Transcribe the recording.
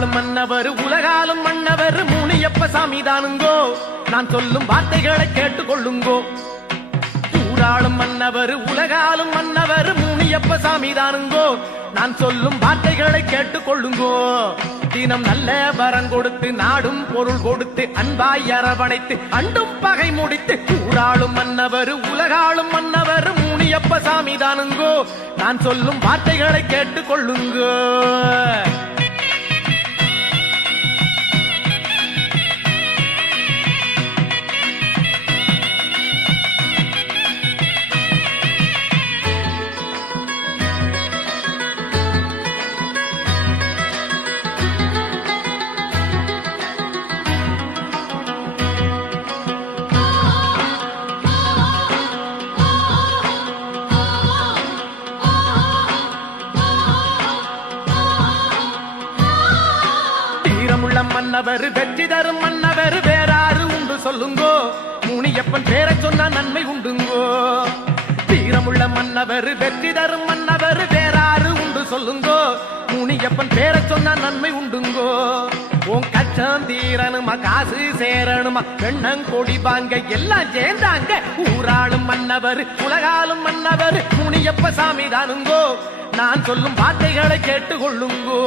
ஊராளும் மன்னவர் உலகாலும் மன்னவர் முனியப்ப சாமி தானுங்கோ. நான் சொல்லும் வார்த்தைகளை கேட்டுக்கொள்ளுங்கோ. ஊராளும் மன்னவர் உலகாலும் மன்னவர் முனியப்ப சாமி தானுங்கோ. நான் சொல்லும் வார்த்தைகளை கேட்டுக்கொள்ளுங்கோ. தினம் நல்ல வரம் கொடுத்து நாடும் பொருள் கொடுத்து அன்பாய் அரவணைத்து அண்டும் பகை முடித்து ஊராளும் மன்னவர் உலகாலும் மன்னவர் முனியப்ப சாமி தானுங்கோ. நான் சொல்லும் வார்த்தைகளை கேட்டுக்கொள்ளுங்கோ. மன்னவர் வெற்றி தரும் மன்னவர் வேறாறு உண்டு சொல்லுங்கோ. முனியப்பன் பேரை சொன்ன நன்மை உண்டுங்கோ. வீரமுள்ள மன்னவர் வெற்றி தரும் மன்னவர் வேறாறு உண்டு சொல்லுங்கோ. முனியப்பன் பேரை சொன்ன நன்மை உண்டுங்கோ. உன் கச்சம் தீரணுமா காசு சேரணுமா வெண்ணங்கொடி வாங்க எல்லாம் சேர்ந்தாங்க. ஊராளும் மன்னவர் உலகாலும் மன்னவர் முனியப்ப சாமி தானுங்கோ. நான் சொல்லும் வார்த்தைகளை கேட்டுக்கொள்ளுங்கோ.